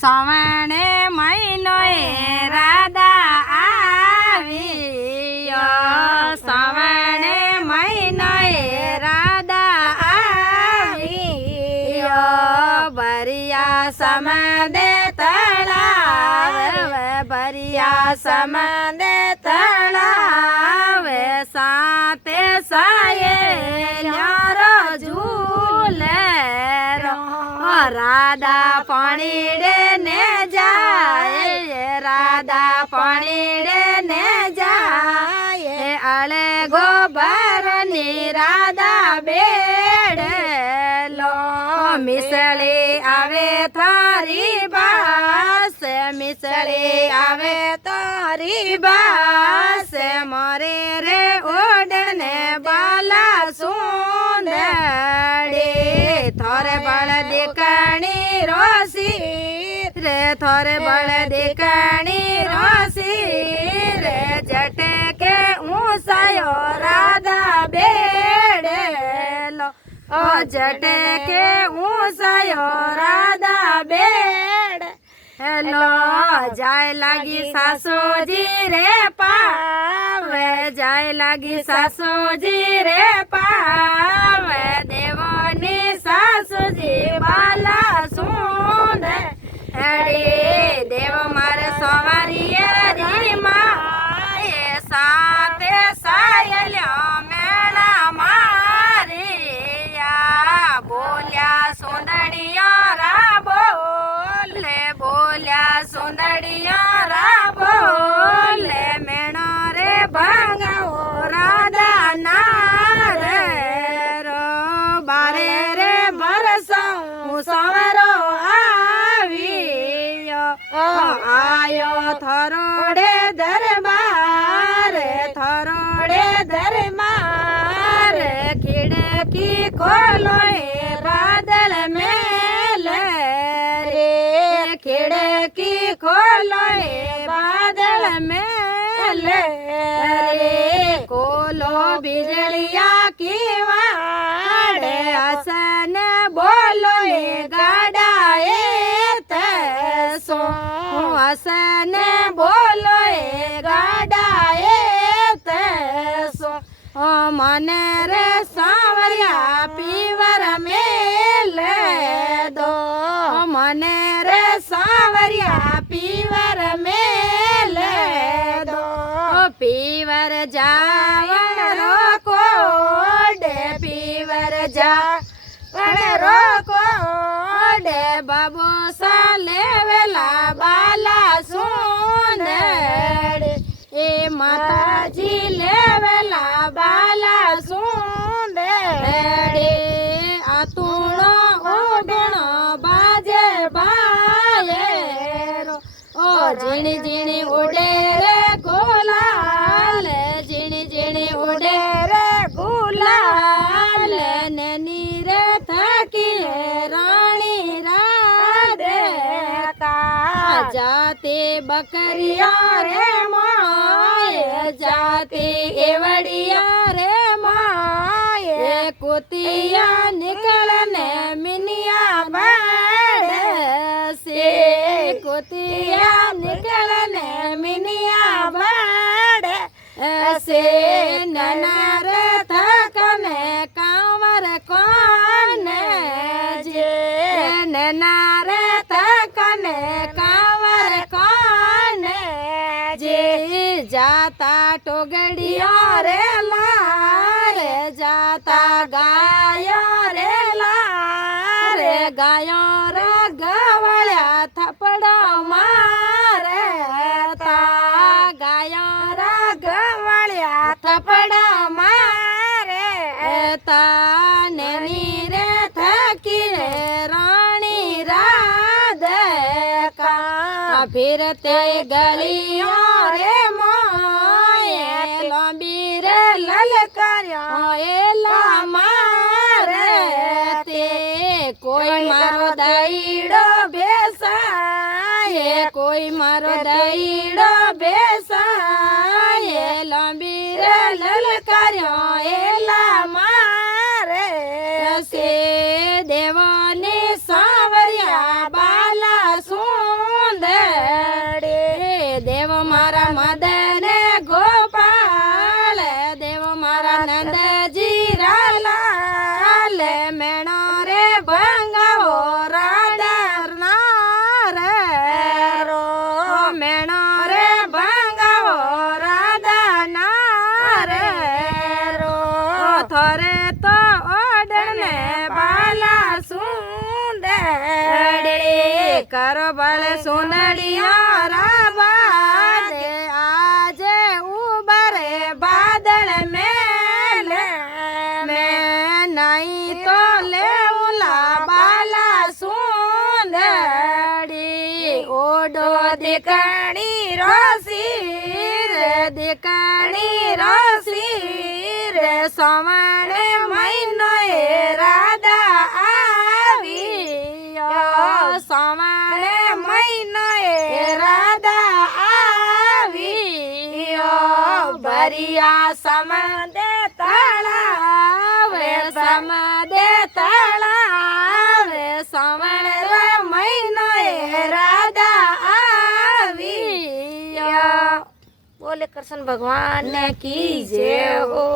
શ્રાવણે મહિનો એ રાધા આવ્યો શ્રાવણે મહિનો એ રાધા આવ્યો ભરિયા સમદે તળાવ ભરિયા સમદે તળાવ સાતે સાયે ઝૂલે રાધા પાણીડે ને જાય રાધા પાણીડે ને જાય અળે ગોબરની રાધા બેડે લો મિસળી આવે થારી બાસ મિસળી આવે તારી બાસ મોરે રે ઓડને બાલા સુંદડી થોરે બળ દેકાણી રોસી રે થોરે બળ દેકાણી રોસી રે જટકે ઊંસાયો રાધા બેડેલો ઓ જટકે ઊંસાયો રાધા બેડ હેલો જાય લાગી સાસુજી રે પાવે જાય લાગી સાસુજી રે પાવે દેવોની સાસુજી બાલા સુંદ હેડી દેવ મારે સવારીએ રી માએ સાતે સાયલ્યો મેળા મારિયા બોલ્યા સુંદડિયા રા બોલે બોલ્યા સુંદડિયા રા બોલે મેણો રે ભંગાવો રાધા ના રે રો બારે રે બરસું સવરો આવ્યો આયો થરોડે દરબાર ખીડકી ખોલો એ બાદલ મેલ રે ખીડકી ખોલો એ બાદલ મેલ રે કોલો બીજળિયા કી વાડે હસન બોલો એ ગાડા એ તસો હસન બોલો એ ગાડા એ તસો મને રે સાવરિયા પીવર મેલ દો મને રે સાવરિયા પીવર મેલ દો પીવર જાવ રોકોડે પીવર જાવ રોકોડે બાબુ સાલે વેલા બાલા સુંદર એ માતાજી લેવેલા બાલા સુંદરે આતુણો ઓડણો બાજે બાયેરો ઓ ઝીણી ઝીણી ઉડે રે ગુલાલ ઝીણી ઝીણી ઉડે રે ગુલાલ નેની રે થકી રાણી રાધે કા જાતે બકરિયા રે જાતે એવડિયા રે માએ કુતિયા નીકળને મિનિયા બાડે સે કુતિયા નીકળને મિનિયા બાડે સે નનાર થકને કાંવર કોને જે નનાર થકને કાંવર કોને જે જાતા ટોગડિયા રે લારે જાતા ગાયો રે લારે ગાયો રે ગવળ્યા થપડો મારે તા ગાયો રે ગવળ્યા થપડો મારે તા નેની રે થકી રે રાણી રાધે કા ફિરતે ગલિયો રે લાંબી રે લલકાર્યો એલા મારે તે કોઈ મારો દઈડો બેસાય કોઈ મારો દઈડો બેસાય લાંબી રે લલકાર્યો એલા મારે સે દેવને સાવરિયા બાલા શું કરો ભલે સુંદરિયા રાબાદે આજે ઉબરે બાદળ મેલે મેં નહીં તો લેઉલા બાલા સુંદરી ઓડો દેકાણી રોસી રે દેકાણી રોસી રે સોમણે મહિનો એ રાધા આવી સોમણે મહિનો એ રાધા આવી ભરિયા સમદે તળાવે સમદે તળાવે સમણે મહિનો એ રાધા આવી બોલે કૃષ્ણ ભગવાન ને કી જય હો।